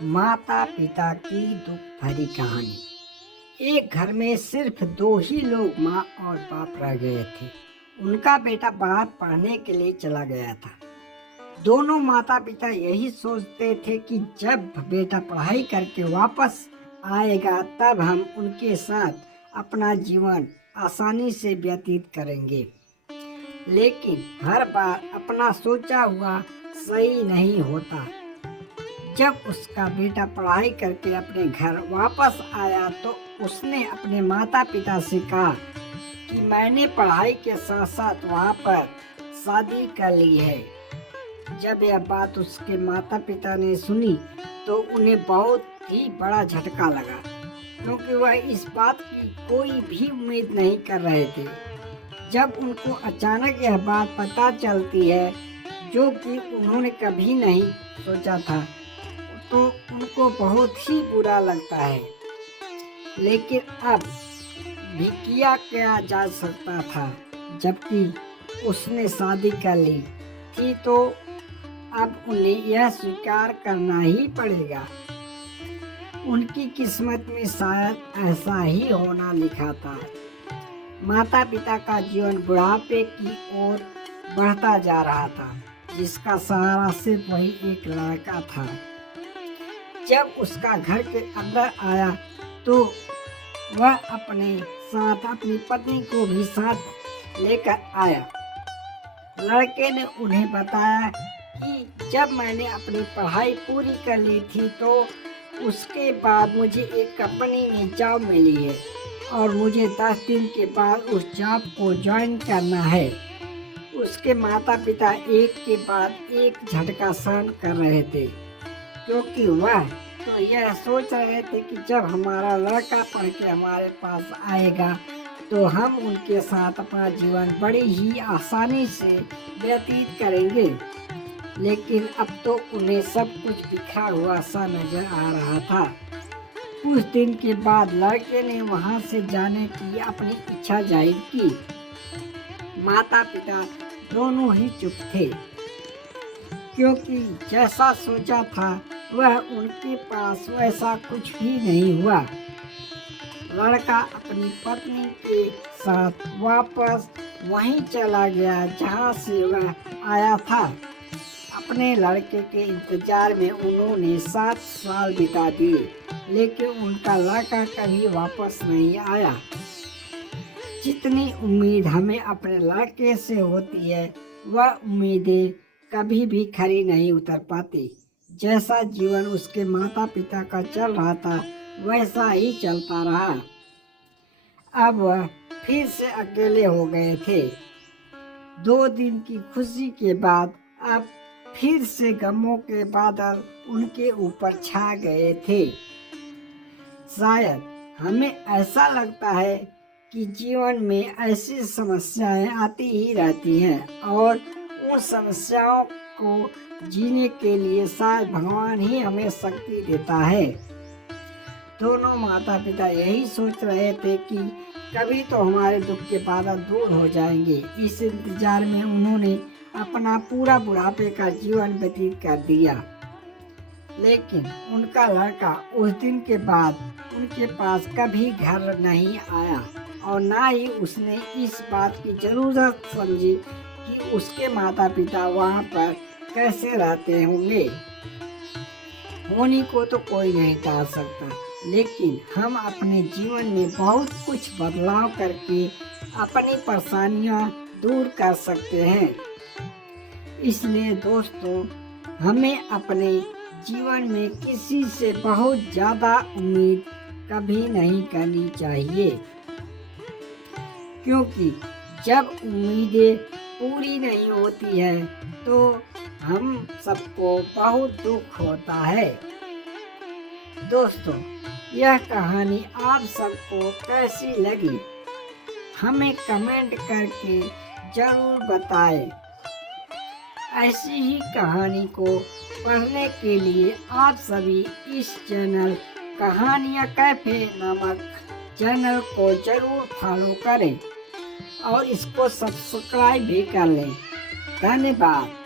माता पिता की दुख भरी कहानी। एक घर में सिर्फ दो ही लोग, माँ और बाप रह गए थे। उनका बेटा बाहर पढ़ने के लिए चला गया था। दोनों माता पिता यही सोचते थे कि जब बेटा पढ़ाई करके वापस आएगा तब हम उनके साथ अपना जीवन आसानी से व्यतीत करेंगे। लेकिन हर बार अपना सोचा हुआ सही नहीं होता। जब उसका बेटा पढ़ाई करके अपने घर वापस आया तो उसने अपने माता पिता से कहा कि मैंने पढ़ाई के साथ साथ वहाँ पर शादी कर ली है। जब यह बात उसके माता पिता ने सुनी तो उन्हें बहुत ही बड़ा झटका लगा, क्योंकि वह इस बात की कोई भी उम्मीद नहीं कर रहे थे। जब उनको अचानक यह बात पता चलती है जो कि उन्होंने कभी नहीं सोचा था, तो उनको बहुत ही बुरा लगता है। लेकिन अब भी किया क्या जा सकता था, जबकि उसने शादी कर ली थी तो अब उन्हें यह स्वीकार करना ही पड़ेगा। उनकी किस्मत में शायद ऐसा ही होना लिखा था। माता पिता का जीवन बुढ़ापे की ओर बढ़ता जा रहा था, जिसका सहारा सिर्फ वही एक लड़का था। जब उसका घर के अंदर आया तो वह अपने साथ अपनी पत्नी को भी साथ लेकर आया। लड़के ने उन्हें बताया कि जब मैंने अपनी पढ़ाई पूरी कर ली थी तो उसके बाद मुझे एक कंपनी में जॉब मिली है और मुझे 10 दिन के बाद उस जॉब को ज्वाइन करना है। उसके माता पिता एक के बाद एक झटका सहन कर रहे थे, क्योंकि वह तो यह सोच रहे थे कि जब हमारा लड़का पढ़ के हमारे पास आएगा तो हम उनके साथ अपना जीवन बड़ी ही आसानी से व्यतीत करेंगे। लेकिन अब तो उन्हें सब कुछ बिखरा हुआ सा नजर आ रहा था। कुछ दिन के बाद लड़के ने वहां से जाने की अपनी इच्छा जाहिर की। माता पिता दोनों ही चुप थे, क्योंकि जैसा सोचा था वह उनके पास वैसा कुछ भी नहीं हुआ। लड़का अपनी पत्नी के साथ वापस वहीं चला गया जहां से वह आया था। अपने लड़के के इंतजार में उन्होंने 7 साल बिता दिए, लेकिन उनका लड़का कभी वापस नहीं आया। जितनी उम्मीद हमें अपने लड़के से होती है, वह उम्मीदें कभी भी खरी नहीं उतर पाती। जैसा जीवन उसके माता पिता का चल रहा था वैसा ही चलता रहा। अब वह फिर से अकेले हो गए थे। 2 दिन की खुशी के बाद अब फिर से गमों के बादल उनके ऊपर छा गए थे। शायद हमें ऐसा लगता है कि जीवन में ऐसी समस्याएं आती ही रहती हैं और उन समस्याओं को जीने के लिए शायद भगवान ही हमें शक्ति देता है। दोनों माता पिता यही सोच रहे थे कि कभी तो हमारे दुख के बादल दूर हो जाएंगे। इस इंतजार में उन्होंने अपना पूरा बुढ़ापे का जीवन व्यतीत कर दिया। लेकिन उनका लड़का उस दिन के बाद उनके पास कभी घर नहीं आया और ना ही उसने इस बात की जरूरत समझी कि उसके माता पिता वहाँ पर कैसे रहते होंगे। होनी को तो कोई नहीं टाल सकता, लेकिन हम अपने जीवन में बहुत कुछ बदलाव करके अपनी परेशानियां दूर कर सकते हैं। इसलिए दोस्तों, हमें अपने जीवन में किसी से बहुत ज़्यादा उम्मीद कभी नहीं करनी चाहिए, क्योंकि जब उम्मीदें पूरी नहीं होती है तो हम सबको बहुत दुख होता है। दोस्तों, यह कहानी आप सबको कैसी लगी हमें कमेंट करके जरूर बताएं। ऐसी ही कहानी को पढ़ने के लिए आप सभी इस चैनल कहानियाँ कैफे नामक चैनल को जरूर फॉलो करें और इसको सब्सक्राइब भी कर लें। धन्यवाद।